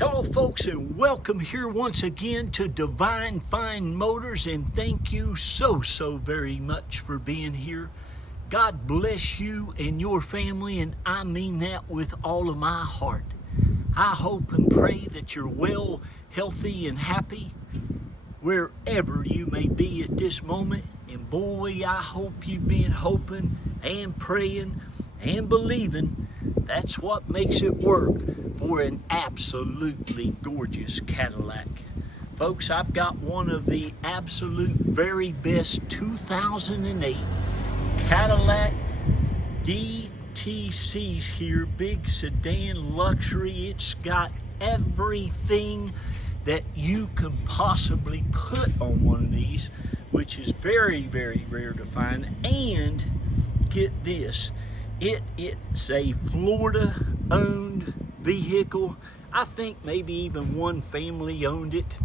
Hello folks, and welcome here once again to Divine Fine Motors, and thank you so very much for being here. God bless you and your family, and I mean that with all of my heart. I hope and pray that you're well, healthy, and happy wherever you may be at this moment. And boy, I hope you've been hoping and praying and believing. That's what makes it work for an absolutely gorgeous Cadillac. Folks, I've got one of the absolute very best 2008 Cadillac DTCs here, big sedan luxury. It's got everything that you can possibly put on one of these, which is very rare to find. And get this, it's a Florida owned vehicle. I think maybe even one family owned it.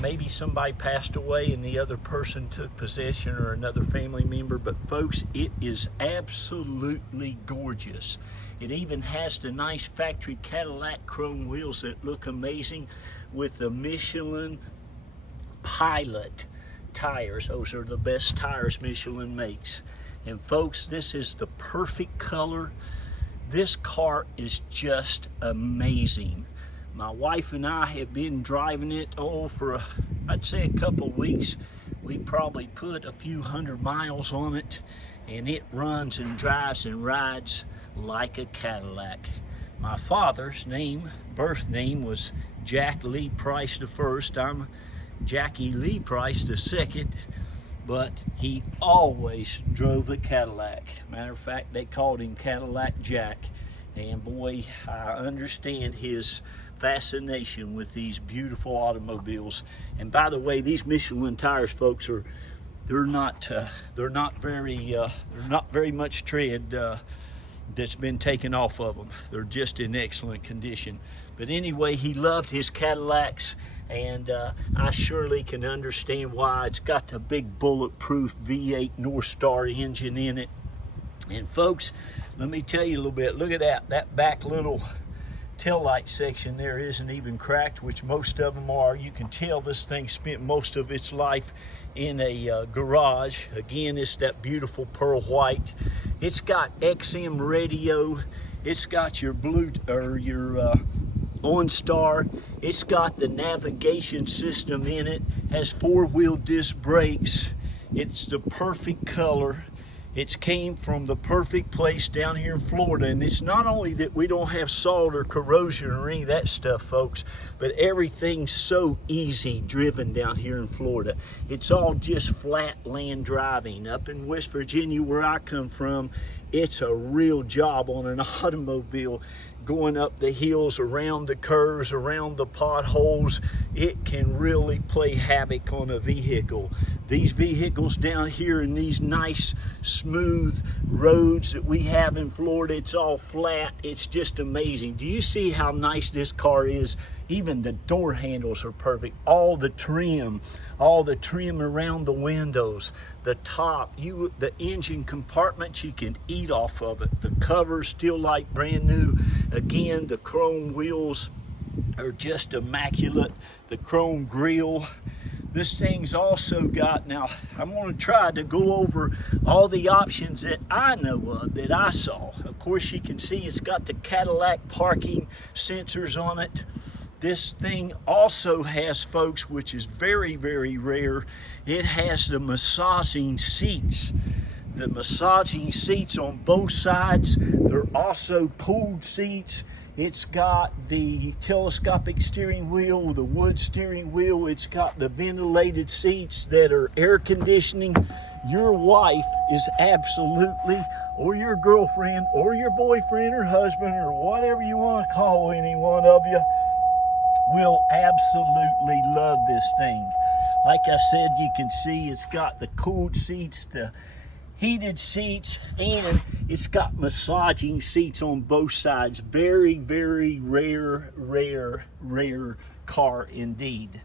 Maybe somebody passed away and the other person took possession, or another family member. But folks, it is absolutely gorgeous. It even has the nice factory Cadillac chrome wheels that look amazing, with the Michelin Pilot tires. Those are the best tires Michelin makes. And folks, this is the perfect color. This car is just amazing. My wife and I have been driving it for I'd say a couple weeks. We probably put a few hundred miles on it, and it runs and drives and rides like a Cadillac. My father's birth name was Jack Lee Price the first. I'm Jackie Lee Price the second, but he always drove a Cadillac. Matter of fact, they called him Cadillac Jack. And boy, I understand his fascination with these beautiful automobiles. And by the way, these Michelin tires, folks, they're not very much tread that's been taken off of them. They're just in excellent condition. But anyway, he loved his Cadillacs, and I surely can understand why. It's got the big bulletproof V8 ONSTAR engine in it. And folks, let me tell you a little bit. Look at that back little tail light section there isn't even cracked, which most of them are. You can tell this thing spent most of its life in a garage. Again, it's that beautiful pearl white. It's got XM radio. It's got your ONSTAR. It's got the navigation system in it. Has 4-wheel disc brakes. It's the perfect color. It came from the perfect place down here in Florida. And it's not only that we don't have salt or corrosion or any of that stuff, folks, but everything's so easy driven down here in Florida. It's all just flat land driving. Up in West Virginia, where I come from, it's a real job on an automobile, going up the hills, around the curves, around the potholes. It can really play havoc on a vehicle. These vehicles down here in these nice smooth roads that we have in Florida, it's all flat. It's just amazing. Do you see how nice this car is? Even the door handles are perfect. All the trim around the windows, the top, the engine compartment, you can eat off of it. The covers still like brand new. Again, the chrome wheels are just immaculate. The chrome grille. This thing's also got, now I'm going to try to go over all the options that I know of, that I saw. Of course, you can see it's got the Cadillac parking sensors on it. This thing also has, folks, which is very rare, it has the massaging seats. The massaging seats on both sides. They're also cooled seats. It's got the telescopic steering wheel, the wood steering wheel. It's got the ventilated seats that are air conditioning. Your wife is absolutely, or your girlfriend, or your boyfriend or husband, or whatever you want to call any one of you, will absolutely love this thing. Like I said, you can see it's got the cooled seats, the heated seats, and it's got massaging seats on both sides. Very rare car indeed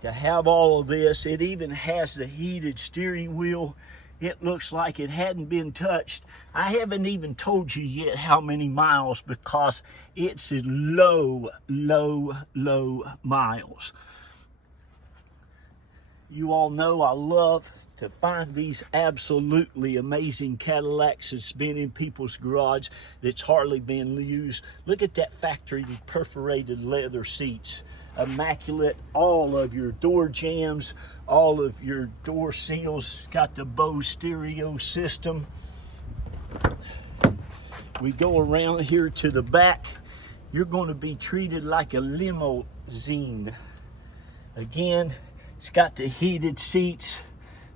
to have all of this. It even has the heated steering wheel. It looks like it hadn't been touched. I haven't even told you yet how many miles because it's low miles. You all know I love to find these absolutely amazing Cadillacs that's been in people's garage that's hardly been used. Look at that factory perforated leather seats. Immaculate. All of your door jambs, all of your door seals, got the BOSE stereo system. We go around here to the back. You're going to be treated like a limousine. Again, it's got the heated seats,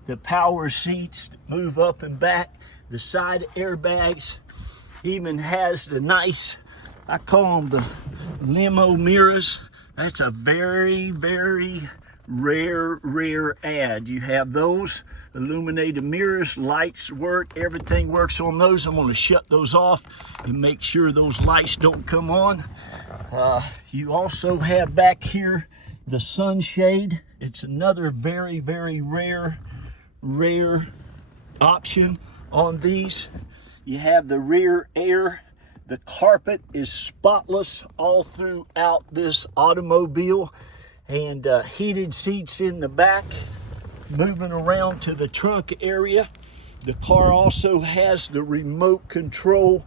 the power seats that move up and back, the side airbags, even has the nice, I call them the limo mirrors. That's a very rare ad. You have those illuminated mirrors, lights work, everything works on those. I'm going to shut those off and make sure those lights don't come on. You also have back here the sunshade. It's another very rare option on these. You have the rear air. The carpet is spotless all throughout this automobile, and heated seats in the back. Moving around to the trunk area, the car also has the remote control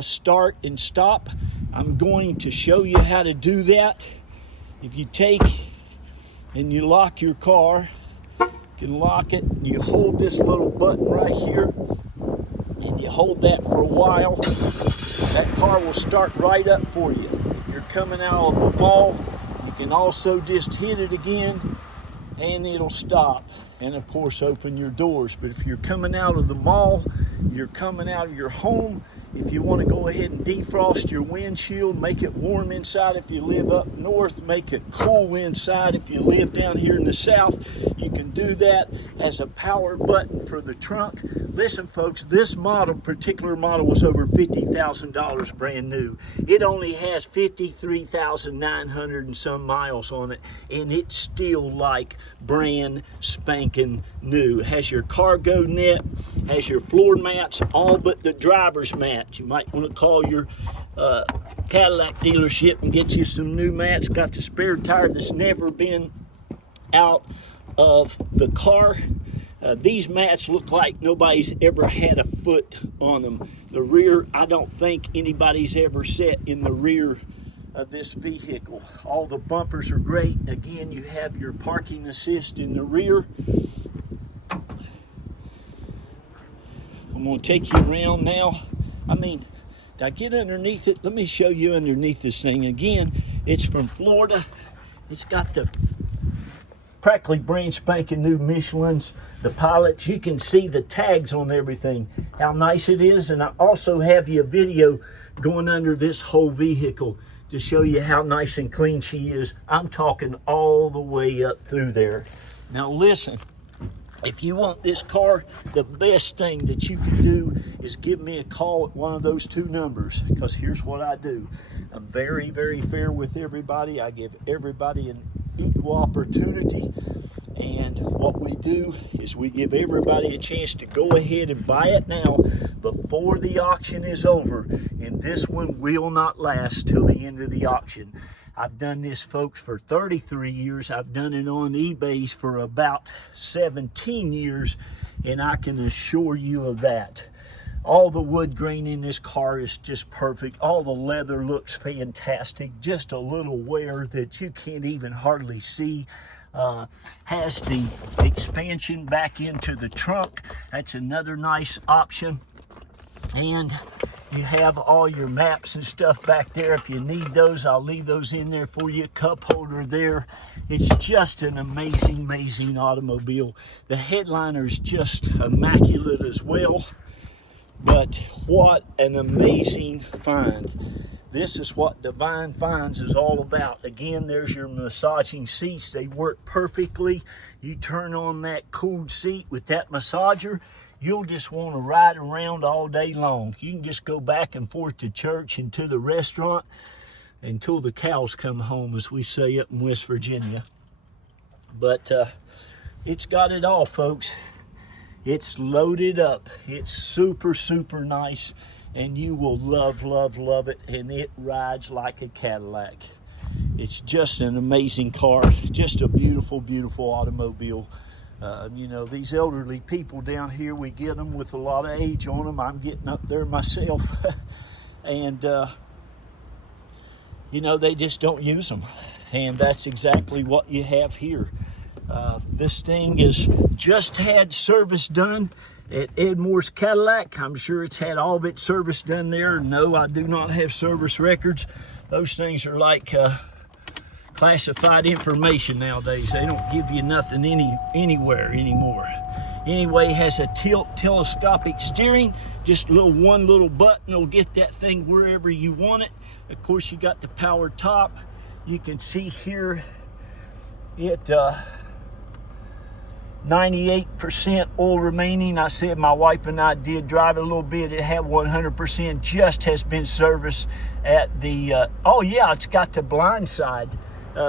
start and stop. I'm going to show you how to do that. If you take and you lock your car, you can lock it, and you hold this little button right here, and you hold that for a while. That car will start right up for you. If you're coming out of the mall, you can also just hit it again and it'll stop. And of course, open your doors. But if you're coming out of the mall, you're coming out of your home, if you want to go ahead and defrost your windshield, make it warm inside if you live up north, make it cool inside if you live down here in the south, you can do that as a power button for the trunk. Listen folks, this particular model was over $50,000 brand new. It only has 53,900 and some miles on it, and it's still like brand spanking new. It has your cargo net, has your floor mats, all but the driver's mat. You might want to call your Cadillac dealership and get you some new mats. Got the spare tire that's never been out of the car. These mats look like nobody's ever had a foot on them. The rear, I don't think anybody's ever sat in the rear of this vehicle. All the bumpers are great. Again, you have your parking assist in the rear. I'm going to take you around now. I mean, did I get underneath it? Let me show you underneath this thing. Again, it's from Florida. It's got the practically brand spanking new Michelins, the pilots. You can see the tags on everything, how nice it is. And I also have you a video going under this whole vehicle to show you how nice and clean she is. I'm talking all the way up through there. Now listen. If you want this car, the best thing that you can do is give me a call at one of those two numbers, because here's what I do. I'm very fair with everybody. I give everybody an equal opportunity, and what we do is we give everybody a chance to go ahead and buy it now before the auction is over, and this one will not last till the end of the auction. I've done this, folks, for 33 years. I've done it on eBay for about 17 years, and I can assure you of that. All the wood grain in this car is just perfect. All the leather looks fantastic. Just a little wear that you can't even hardly see. Has the expansion back into the trunk. That's another nice option. And you have all your maps and stuff back there. If you need those, I'll leave those in there for you. Cup holder there. It's just an amazing automobile. The headliner is just immaculate as well. But what an amazing find. This is what Divine Finds is all about. Again, there's your massaging seats. They work perfectly. You turn on that cooled seat with that massager, you'll just want to ride around all day long. You can just go back and forth to church and to the restaurant until the cows come home, as we say up in West Virginia. But it's got it all, folks. It's loaded up. It's super, super nice, and you will love, love, love it, and it rides like a Cadillac. It's just an amazing car, just a beautiful, beautiful automobile. You know, these elderly people down here, we get them with a lot of age on them. I'm getting up there myself. And, you know, they just don't use them. And that's exactly what you have here. This thing is just had service done at Edmore's Cadillac. I'm sure it's had all of its service done there. No, I do not have service records. Those things are like classified information nowadays. They don't give you nothing anywhere anymore. Anyway, it has a telescopic steering. Just one little button will get that thing wherever you want it. Of course, you got the power top. You can see here it 98% oil remaining. I said my wife and I did drive it a little bit. It had 100%. Just has been serviced at the oh yeah, it's got the blind side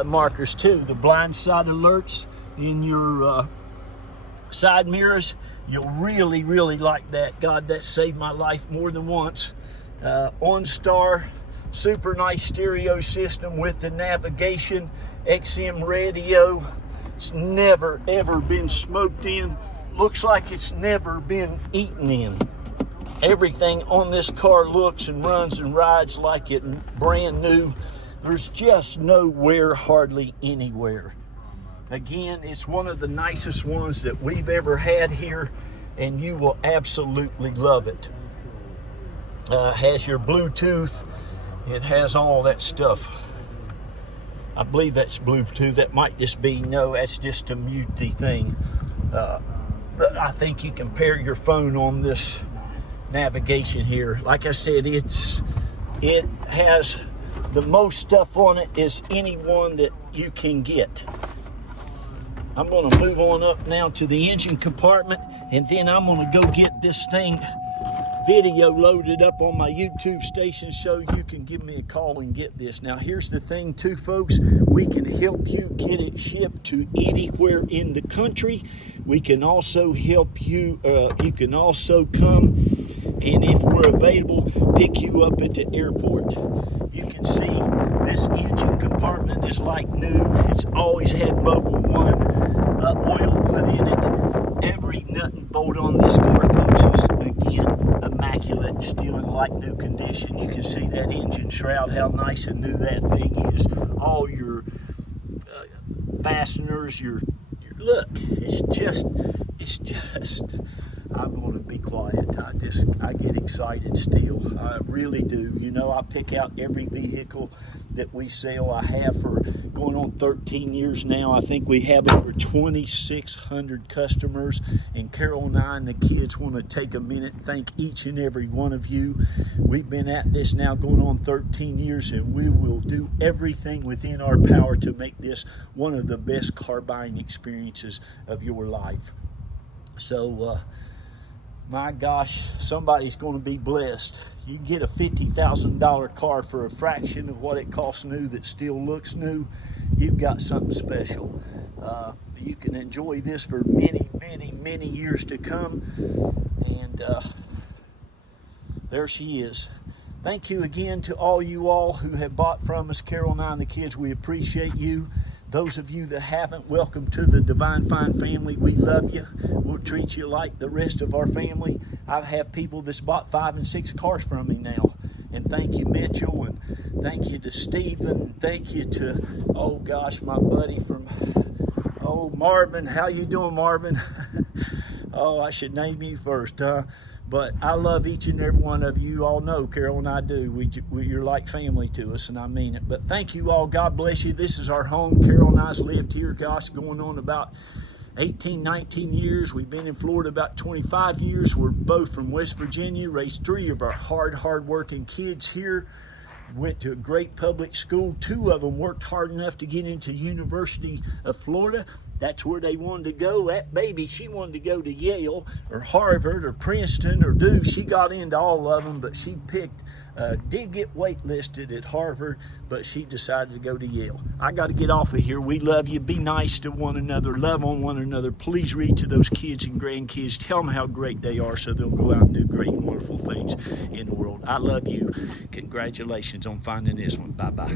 markers too. The blind side alerts in your side mirrors. You'll really, really like that. God, that saved my life more than once. ONSTAR, super nice stereo system with the navigation, XM radio. It's never ever been smoked in. Looks like it's never been eaten in. Everything on this car looks and runs and rides like it brand new. There's just no wear hardly anywhere. Again, it's one of the nicest ones that we've ever had here, and you will absolutely love it. Has your Bluetooth. It has all that stuff. I believe that's Bluetooth. That might just be, no, that's just a mute thing. But I think you can pair your phone on this navigation here. Like I said, it has the most stuff on it is any one that you can get. I'm going to move on up now to the engine compartment, and then I'm going to go get this thing video loaded up on my YouTube station so you can give me a call and get this. Now here's the thing too, folks, we can help you get it shipped to anywhere in the country. We can also help you, you can also come, and if we're available, pick you up at the airport. You can see this engine compartment is like new. It's always had Mobil 1 oil put in it. Every nut and bolt on this car, folks, is again immaculate, still in like new condition. You can see that engine shroud, how nice and new that thing is. All your fasteners, your look, it's just I'm going to be quiet. I get excited still. I really do. You know, I pick out every vehicle that we sell. I have for going on 13 years now. I think we have over 2,600 customers, and Carol and I and the kids want to take a minute and thank each and every one of you. We've been at this now going on 13 years, and we will do everything within our power to make this one of the best car buying experiences of your life. So, my gosh, somebody's going to be blessed. You get a $50,000 car for a fraction of what it costs new that still looks new. You've got something special. You can enjoy this for many, many, many years to come. And there she is. Thank you again to all you all who have bought from us, Carol and I and the kids. We appreciate you. Those of you that haven't, welcome to the Divine Fine family. We love you. We'll treat you like the rest of our family. I have people that's bought 5 and 6 cars from me now. And thank you, Mitchell, and thank you to Stephen. Thank you to, oh gosh, my buddy from, oh, Marvin. How you doing, Marvin? Oh, I should name you first, huh? But I love each and every one of you. All know, Carol and I do. You're like family to us, and I mean it. But thank you all. God bless you. This is our home. Carol and I's lived here, gosh, going on about 18, 19 years. We've been in Florida about 25 years. We're both from West Virginia. Raised 3 of our hard-working kids here. went to a great public school. 2 of them worked hard enough to get into University of Florida. That's where they wanted to go. That baby, she wanted to go to Yale or Harvard or Princeton or Duke. She got into all of them, but she picked, did get waitlisted at Harvard, but she decided to go to Yale. I got to get off of here. We love you. Be nice to one another. Love on one another. Please read to those kids and grandkids. Tell them how great they are so they'll go out and do great and wonderful things in the world. I love you. Congratulations on finding this one. Bye-bye.